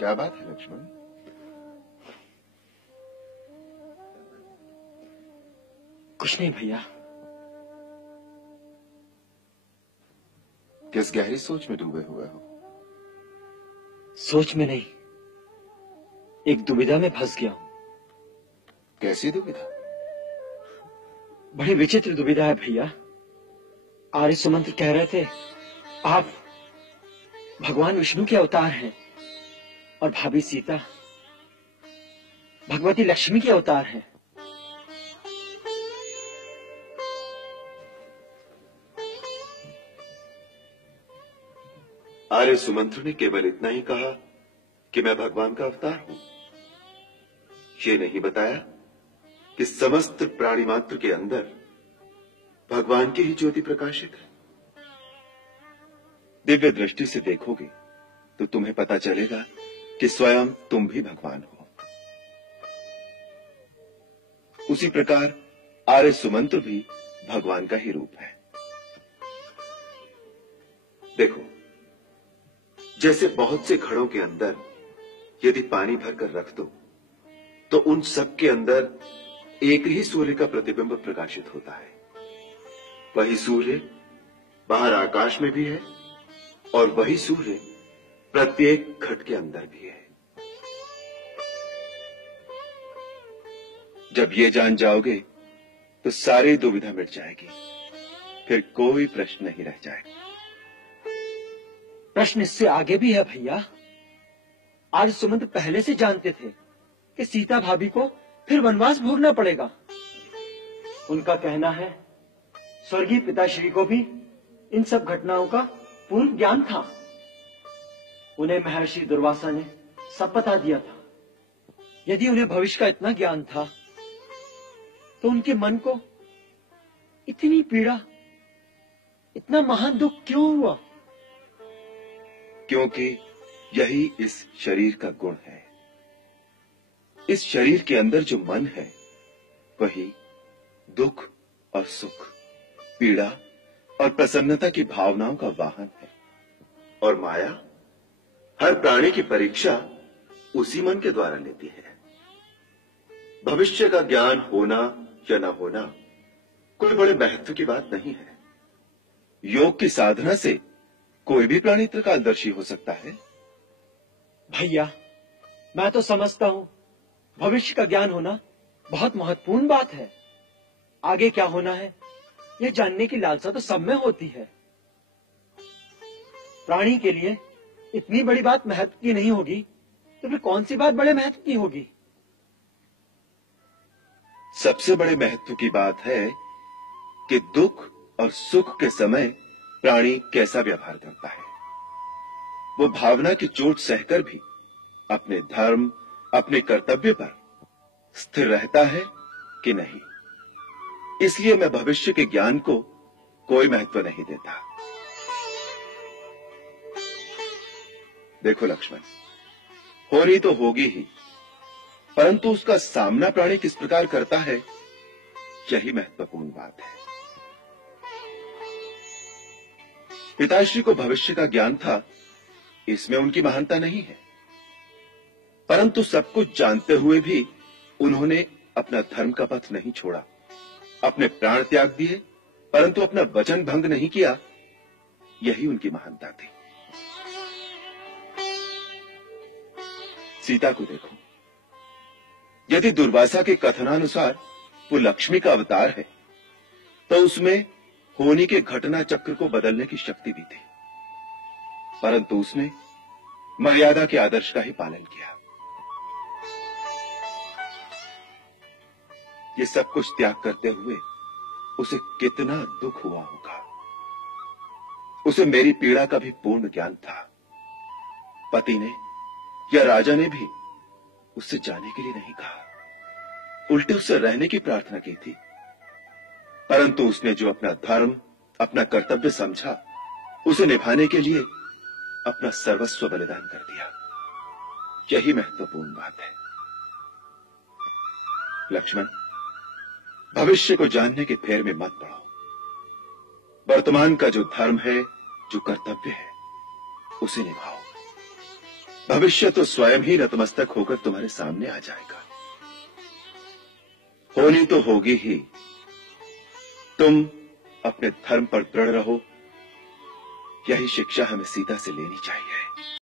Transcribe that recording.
क्या बात है लक्ष्मण? कुछ नहीं भैया। किस गहरी सोच में डूबे हुए हो? सोच में नहीं, एक दुविधा में फंस गया हूं। कैसी दुविधा? बड़ी विचित्र दुविधा है भैया। आर्य सुमंत्र कह रहे थे आप भगवान विष्णु के अवतार हैं और भाभी सीता भगवती लक्ष्मी के अवतार हैं। आर्य सुमंत्र ने केवल इतना ही कहा कि मैं भगवान का अवतार हूं। ये नहीं बताया कि समस्त प्राणी मात्र के अंदर भगवान की ही ज्योति प्रकाशित है। दिव्य दृष्टि से देखोगे तो तुम्हें पता चलेगा कि स्वयं तुम भी भगवान हो। उसी प्रकार आर्य सुमंत्र भी भगवान का ही रूप है। देखो, जैसे बहुत से घड़ों के अंदर यदि पानी भरकर रख दो तो उन सब के अंदर एक ही सूर्य का प्रतिबिंब प्रकाशित होता है। वही सूर्य बाहर आकाश में भी है और वही सूर्य प्रत्येक घट के अंदर भी है। जब ये जान जाओगे तो सारी दुविधा मिट जाएगी, फिर कोई प्रश्न नहीं रह जाएगा। प्रश्न इससे आगे भी है भैया। आर्य सुमंत्र पहले से जानते थे कि सीता भाभी को फिर वनवास भोगना पड़ेगा। उनका कहना है स्वर्गीय पिताश्री को भी इन सब घटनाओं का पूर्ण ज्ञान था। उन्हें महर्षि दुर्वासा ने सब बता दिया था। यदि उन्हें भविष्य का इतना ज्ञान था तो उनके मन को इतनी पीड़ा, इतना महान दुख क्यों हुआ? क्योंकि यही इस शरीर का गुण है। इस शरीर के अंदर जो मन है वही दुख और सुख, पीड़ा और प्रसन्नता की भावनाओं का वाहन है। और माया हर प्राणी की परीक्षा उसी मन के द्वारा लेती है। भविष्य का ज्ञान होना या न होना कोई बड़े महत्व की बात नहीं है। योग की साधना से कोई भी प्राणी त्रिकालदर्शी हो सकता है। भैया, मैं तो समझता हूं भविष्य का ज्ञान होना बहुत महत्वपूर्ण बात है। आगे क्या होना है यह जानने की लालसा तो सब में होती है। प्राणी के लिए इतनी बड़ी बात महत्व की नहीं होगी तो फिर कौन सी बात बड़े महत्व की होगी? सबसे बड़े महत्व की बात है कि दुख और सुख के समय प्राणी कैसा व्यवहार करता है। वो भावना की चोट सहकर भी अपने धर्म, अपने कर्तव्य पर स्थिर रहता है कि नहीं। इसलिए मैं भविष्य के ज्ञान को कोई महत्व नहीं देता। देखो लक्ष्मण, होनी तो होगी ही, परंतु उसका सामना प्राणी किस प्रकार करता है यही महत्वपूर्ण बात है। पिताश्री को भविष्य का ज्ञान था, इसमें उनकी महानता नहीं है, परंतु सब कुछ जानते हुए भी उन्होंने अपना धर्म का पथ नहीं छोड़ा, अपने प्राण त्याग दिए, परंतु अपना वचन भंग नहीं किया। यही उनकी महानता थी। सीता को देखो, यदि दुर्वासा के कथनानुसार वो लक्ष्मी का अवतार है तो उसमें होनी के घटना चक्र को बदलने की शक्ति भी थी, परंतु उसने मर्यादा के आदर्श का ही पालन किया। ये सब कुछ त्याग करते हुए उसे कितना दुख हुआ होगा। उसे मेरी पीड़ा का भी पूर्ण ज्ञान था। पति ने या राजा ने भी उससे जाने के लिए नहीं कहा, उल्टे उससे रहने की प्रार्थना की थी, परंतु उसने जो अपना धर्म, अपना कर्तव्य समझा, उसे निभाने के लिए अपना सर्वस्व बलिदान कर दिया। यही महत्वपूर्ण बात है। लक्ष्मण, भविष्य को जानने के फेर में मत पड़ो। वर्तमान का जो धर्म है, जो कर्तव्य है, उसे निभाओ। भविष्य तो स्वयं ही नतमस्तक होकर तुम्हारे सामने आ जाएगा। होनी तो होगी ही। तुम अपने धर्म पर दृढ़ रहो, यही शिक्षा हमें सीता से लेनी चाहिए।